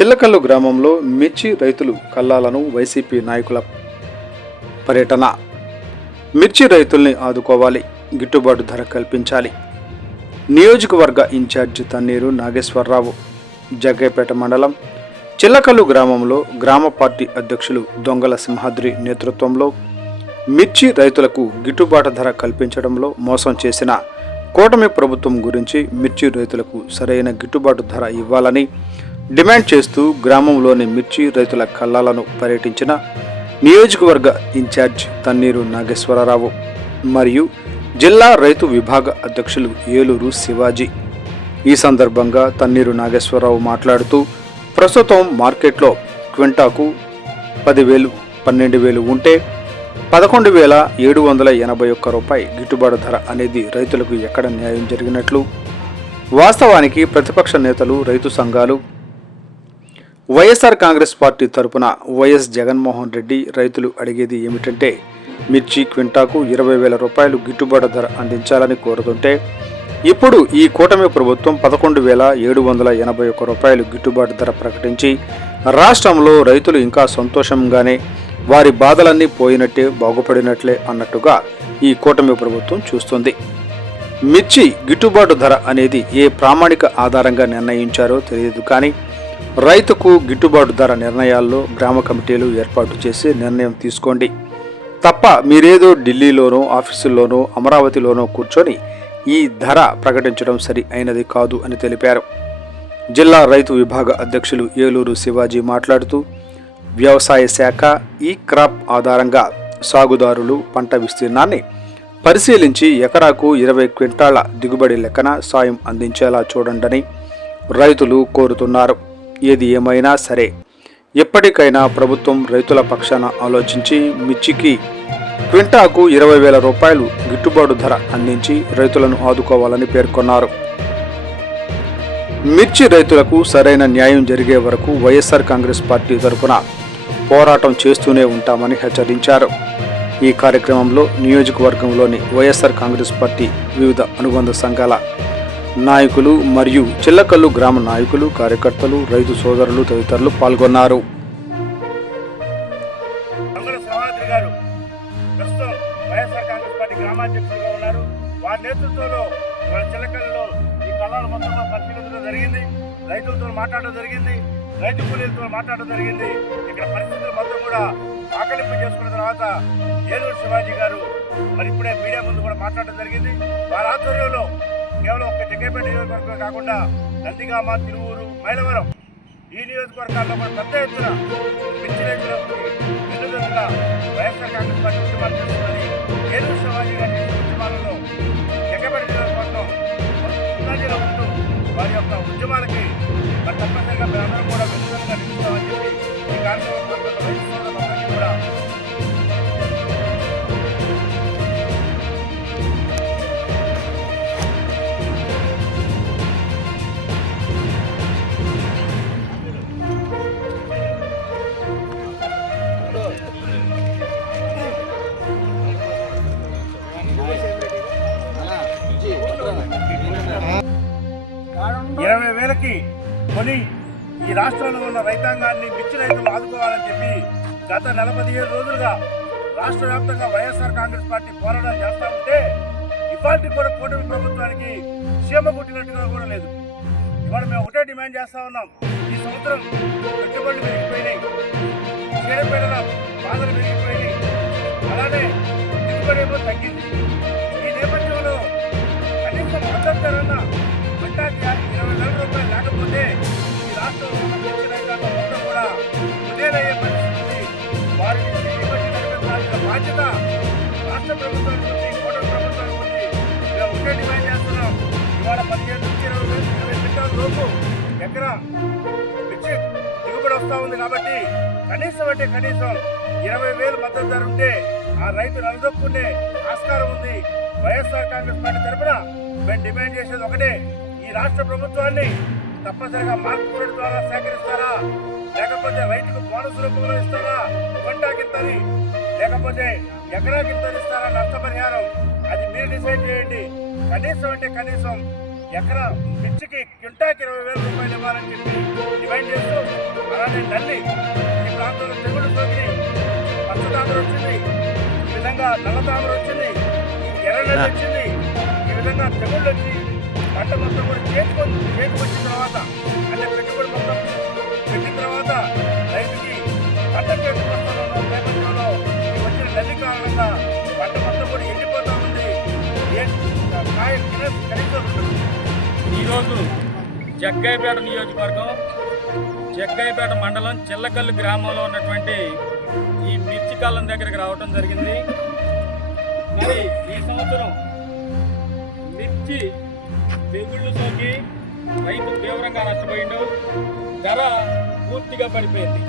చిల్లకల్లు గ్రామంలో మిర్చి రైతులు కల్లాలను వైసీపీ నాయకుల పర్యటన. మిర్చి రైతుల్ని ఆదుకోవాలి, గిట్టుబాటు ధర కల్పించాలి. నియోజకవర్గ ఇన్ఛార్జి తన్నీరు నాగేశ్వరరావు. జగ్గైపేట మండలం చిల్లకల్లు గ్రామంలో గ్రామ పార్టీ అధ్యక్షులు దొంగల సింహాద్రి నేతృత్వంలో మిర్చి రైతులకు గిట్టుబాటు ధర కల్పించడంలో మోసం చేసిన కూటమి ప్రభుత్వం గురించి మిర్చి రైతులకు సరైన గిట్టుబాటు ధర ఇవ్వాలని డిమాండ్ చేస్తూ గ్రామంలోని మిర్చి రైతుల కల్లాలను పర్యటించిన నియోజకవర్గ ఇన్ఛార్జ్ తన్నీరు నాగేశ్వరరావు మరియు జిల్లా రైతు విభాగ అధ్యక్షులు ఏలూరు శివాజీ. ఈ సందర్భంగా తన్నీరు నాగేశ్వరరావు మాట్లాడుతూ, ప్రస్తుతం మార్కెట్లో క్వింటాకు 10,000, 12,000 ఉంటే 11,781 రూపాయి గిట్టుబాటు ధర అనేది రైతులకు ఎక్కడ న్యాయం జరిగినట్లు? వాస్తవానికి ప్రతిపక్ష నేతలు, రైతు సంఘాలు, వైఎస్ఆర్ కాంగ్రెస్ పార్టీ తరపున వైఎస్ జగన్మోహన్ రెడ్డి రైతులు అడిగేది ఏమిటంటే మిర్చి క్వింటాకు 20,000 రూపాయలు గిట్టుబాటు ధర అందించాలని కోరుతుంటే, ఇప్పుడు ఈ కూటమి ప్రభుత్వం 11,781 రూపాయలు గిట్టుబాటు ధర ప్రకటించి రాష్ట్రంలో రైతులు ఇంకా సంతోషంగానే వారి బాధలన్నీ పోయినట్టే, బాగుపడినట్లే అన్నట్టుగా ఈ కూటమి ప్రభుత్వం చూస్తుంది. మిర్చి గిట్టుబాటు ధర అనేది ఏ ప్రామాణిక ఆధారంగా నిర్ణయించారో తెలియదు, కానీ రైతుకు గిట్టుబాటు ధర నిర్ణయాల్లో గ్రామ కమిటీలు ఏర్పాటు చేసి నిర్ణయం తీసుకోండి తప్ప మీరేదో ఢిల్లీలోనో, ఆఫీసుల్లోనో, అమరావతిలోనో కూర్చొని ఈ ధర ప్రకటించడం సరి అయినది కాదు అని తెలిపారు. జిల్లా రైతు విభాగ అధ్యక్షులు ఏలూరు శివాజీ మాట్లాడుతూ, వ్యవసాయ శాఖ ఈ క్రాప్ ఆధారంగా సాగుదారులు పంట విస్తీర్ణాన్ని పరిశీలించి ఎకరాకు 20 క్వింటాళ్ల దిగుబడి లెక్కన సాయం అందించేలా చూడండని రైతులు కోరుతున్నారు. ఏది ఏమైనా సరే ఎప్పటికైనా ప్రభుత్వం రైతుల పక్షాన ఆలోచించి మిర్చికి క్వింటాకు 20,000 రూపాయలు గిట్టుబాటు ధర అందించి రైతులను ఆదుకోవాలని పేర్కొన్నారు. మిర్చి రైతులకు సరైన న్యాయం జరిగే వరకు వైఎస్ఆర్ కాంగ్రెస్ పార్టీ తరఫున పోరాటం చేస్తూనే ఉంటామని హెచ్చరించారు. ఈ కార్యక్రమంలో నియోజకవర్గంలోని వైఎస్ఆర్ కాంగ్రెస్ పార్టీ వివిధ అనుబంధ సంఘాల నాయకులు మరియు చిల్లకల్లు గ్రామ నాయకులు, కార్యకర్తలు, రైతు సోదరులు తదితరులు పాల్గొన్నారు. వారి నేతృత్వంలో మన చిల్లకల్లులో ఈ కళాలు మొత్తం పరిశీలించడం జరిగింది. రైతులతో మాట్లాడడం జరిగింది, రైతు కూలీలతో మాట్లాడడం జరిగింది. ఇక్కడ పరిస్థితులు మొత్తం కూడా ఆకలింపు చేసుకున్న తర్వాత ఏలూరు శివాజీ గారు మరి ఇప్పుడే మీడియా ముందు కూడా మాట్లాడడం జరిగింది. వారి ఆధ్వర్యంలో కేవలం ఒక జగ్గైపేట నియోజకవర్గం కాకుండా నందిగామ, తిరువూరు, మైలవరం ఈ నియోజకవర్గాల్లో కూడా పెద్ద ఎత్తున మిర్చి రైతులకు వెన్నుదన్నుగా వైఎస్ఆర్ కాంగ్రెస్ పార్టీ ఉద్యమాలు చేస్తుందని ఏలూరు శివాజీ గారి ఉద్యమాలలో జగ్గైపేట నియోజకవర్గం ముందంజలో ఉంటూ వారి యొక్క ఉద్యమాలకి మరి తప్పనిసరిగా మేమందరం కూడా వెన్నుదన్నుగా నిలుస్తామని చెప్పి ఈ కార్యక్రమంలో రైతు సోదరులందరికీ కూడా 20,000కి కొని ఈ రాష్ట్రంలో ఉన్న రైతాంగాన్ని మిర్చి రైతులు ఆదుకోవాలని చెప్పి గత 15 రోజులుగా రాష్ట్ర వ్యాప్తంగా వైఎస్ఆర్ కాంగ్రెస్ పార్టీ పోరాటం చేస్తూ ఉంటే ఇవాళ కూడా కూటమి ప్రభుత్వానికి క్షేమ పుట్టినట్టుగా కూడా లేదు. ఇవాళ మేము ఒకటే డిమాండ్ చేస్తూ ఉన్నాం. ఈ సంవత్సరం పెట్టుబడులు పెరిగిపోయినాయి, చీడపీడల బాధలు పెరిగిపోయినాయి, అలానే దిగుబడి ఏమో తగ్గింది. ఈ నేపథ్యంలో కనీసం మద్దతు ధరన్న గంటకి 20,000 రూపాయలు లేకపోతే ఈ రాష్ట్రంలో ఉన్న మిర్చి రైతాంగం మొత్తం కూడా ఉదయనయ్యే పరిస్థితి. వారికి నడిపించాల్సిన బాధ్యత రాష్ట్ర ప్రభుత్వానికి ఉంది, కూటమి ప్రభుత్వానికి ఉంది. మేము ఒకటే డిమాండ్ చేస్తున్నాం. ఇవాళ 15 నుంచి 20 క్వింటాల లోపు ఎకరా మిర్చి దిగుబడి వస్తూ ఉంది. కాబట్టి కనీసం 20,000 మద్దతు ధర ఉంటే ఆ రైతు నిలదొక్కునే ఆస్కారం ఉంది. వైఎస్ఆర్ కాంగ్రెస్ పార్టీ తరఫున మేము డిమాండ్ చేసేది ఒకటే, ఈ రాష్ట్ర ప్రభుత్వాన్ని తప్పనిసరిగా మార్కెట్ ద్వారా సేకరిస్తారా, లేకపోతే రైతుకు బోనస్ రూపంలో ఇస్తారా, పంటకింతని, లేకపోతే ఎకరాకింతని ఇస్తారా నష్టపరిహారం, అది మీరు డిసైడ్ చేయండి. కనీసం ఎకరా మిర్చికి క్వింటాకి 20,000 రూపాయలు ఇవ్వాలని చెప్పి డిమాండ్ చేస్తూ అనే నల్లి ఈ ప్రాంతంలో తెగులు సోకి పచ్చతామర వచ్చింది, ఈ విధంగా నల్లతామర వచ్చింది, ఎర్ర నల్లి వచ్చింది. ఈ విధంగా తెగుళ్ళు వచ్చి పంట మొత్తం కూడా చేతికి వచ్చిన తర్వాత అంటే పెట్టుబడి మొత్తం పెట్టిన తర్వాత రైతుకి పంట చేతికి వస్తున్న నేపథ్యంలో ఈ వచ్చిన నల్లి కారణంగా పంట మొత్తం కూడా ఎండిపోతూ ఉంది. కాయ కనీసం ఈరోజు జగ్గయ్యపేట నియోజకవర్గం జగ్గయ్యపేట మండలం చిల్లకల్లు గ్రామంలో ఉన్నటువంటి ఈ మిర్చి కాలం దగ్గరికి రావడం జరిగింది. మరి ఈ సంవత్సరం మిర్చి తెగుళ్ళు సోకి రైతు తీవ్రంగా నష్టపోయిండు. ధర పూర్తిగా పడిపోయింది.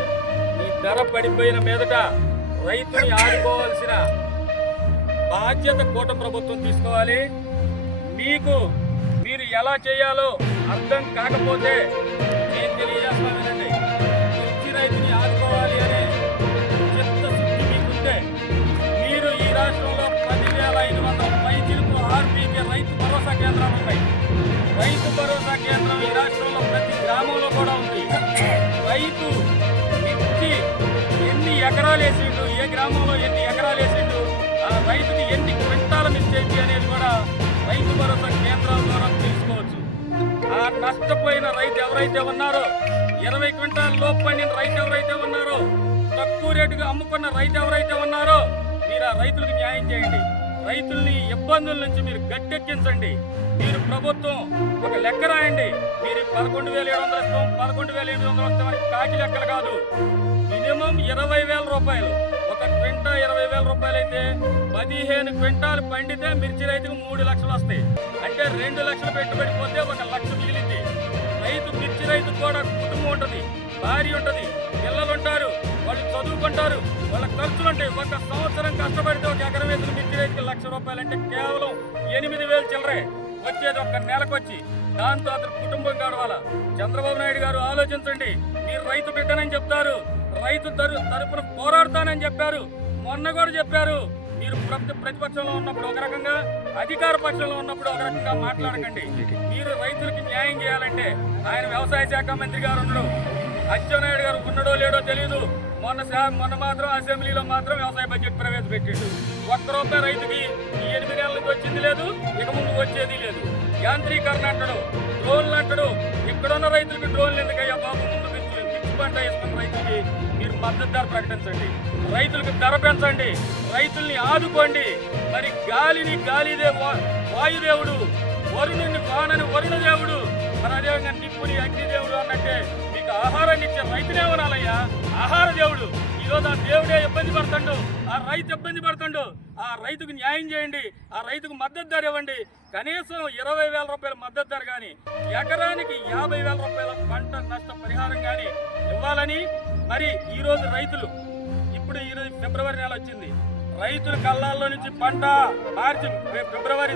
ఈ ధర పడిపోయిన మీదట రైతుని ఆదుకోవాల్సిన బాధ్యత కూటమి ప్రభుత్వం తీసుకోవాలి. మీరు ఎలా చేయాలో అర్థం కాకపోతే నేను తెలియజేస్తానండి. మిర్చి రైతుని ఆదుకోవాలి అనే చిత్తశుద్ధి మీకుంటే మీరు ఈ రాష్ట్రంలో 10,500 పైచిలకు ఆర్బీకే రైతు భరోసా కేంద్రాలు ఉన్నాయి. రైతు భరోసా కేంద్రం ఈ రాష్ట్రంలో ప్రతి గ్రామంలో కూడా ఉంది. రైతు మిర్చి ఎన్ని ఎకరాలు వేసిండు, ఏ గ్రామంలో ఎన్ని ఎకరాలు వేసిండు, ఆ రైతుకి ఎన్ని క్వింటాల మిర్చి అయింది అనేది కూడా రైతు భరోసా కేంద్రాల ద్వారా తెలుసుకోవచ్చు. ఆ నష్టపోయిన రైతు ఎవరైతే ఉన్నారో, 20 క్వింటాల లోపు పండిన రైతు ఎవరైతే ఉన్నారో, తక్కువ రేటుగా అమ్ముకున్న రైతు ఎవరైతే ఉన్నారో, మీరు ఆ రైతులకు న్యాయం చేయండి. రైతుల్ని ఇబ్బందుల నుంచి మీరు గట్టెక్కించండి. మీరు ప్రభుత్వం ఒక లెక్క రాయండి. మీరు 11,700 ఇస్తాం, 11,800 ఇస్తామని కాకి లెక్కలు కాదు. మినిమం 20,000 రూపాయలు. ఒక క్వింటా 20,000 రూపాయలు అయితే 15 క్వింటాలు పండితే మిర్చి రైతుకు 3 లక్షలు వస్తాయి. అంటే 2 లక్షలు పెట్టుబడి పోతే 1 లక్ష మిగిలింది. మిర్చి రైతు కూడా కుటుంబం ఉంటుంది, భార్య ఉంటుంది, పిల్లలు ఉంటారు, వాళ్ళు చదువుకుంటారు, వాళ్ళ ఖర్చులు ఉంటాయి. 1 సంవత్సరం కష్టపడితే ఒక ఎకరం వేసిన మిర్చి రైతుకి 1,00,000 రూపాయలు అంటే కేవలం 8,000 చిల్లరే వచ్చేది ఒక్క నెలకొచ్చి. దాంతో అతను కుటుంబం గడవాల. చంద్రబాబు నాయుడు గారు ఆలోచించండి. మీరు రైతు బిడ్డనని చెప్తారు, రైతు తరపున పోరాడతానని చెప్పారు, మొన్న కూడా చెప్పారు. మీరు ప్రతిపక్షంలో ఉన్నప్పుడు ఒక రకంగా, అధికార పక్షంలో ఉన్నప్పుడు ఒక రకంగా మాట్లాడకండి. మీరు రైతులకి న్యాయం చేయాలంటే ఆయన వ్యవసాయ శాఖ మంత్రి గారు ఉండడు, అచ్చెన్నాయుడు గారు ఉన్నాడో లేడో తెలియదు. మొన్న మాత్రం అసెంబ్లీలో మాత్రం వ్యవసాయ బడ్జెట్ ప్రవేశపెట్టిండు. ₹1 రైతుకి ఈ 8 నెలల నుంచి వచ్చింది లేదు, ఇక ముందు వచ్చేది లేదు. యాంత్రీకరణ అంటాడు, డ్రోన్లు అంటాడు. ఇక్కడున్న రైతులకి డ్రోన్లు ఎందుకయ్యా బాబు? ముందు మిర్చి పంట వేసుకున్న రైతుకి మీరు మద్దతు ధర ప్రకటించండి, రైతులకు ధర పెంచండి, రైతుల్ని ఆదుకోండి. మరి గాలిదే వాయుదేవుడు, వరుణుని వానని వరుణదేవుడు, మరి అదేవిధంగా నిప్పుని అగ్నిదేవుడు అన్నట్టే మీకు ఆహారాన్ని ఇచ్చే రైతునే వనాలయ్యా ఆహార దేవుడు. ఈరోజు ఆ దేవుడే ఇబ్బంది పడుతుండు, ఆ రైతు ఇబ్బంది పడుతుండు. ఆ రైతుకు న్యాయం చేయండి, ఆ రైతుకు మద్దతు ధర ఇవ్వండి. కనీసం 20,000 రూపాయల మద్దతు ధర కానీ, ఎకరానికి 50,000 రూపాయల పంట నష్ట పరిహారం కానీ ఇవ్వాలని. మరి ఈరోజు రైతులు ఈరోజు ఫిబ్రవరి నెల వచ్చింది, రైతుల కళ్ళాల్లో నుంచి పంట మార్చి ఫిబ్రవరి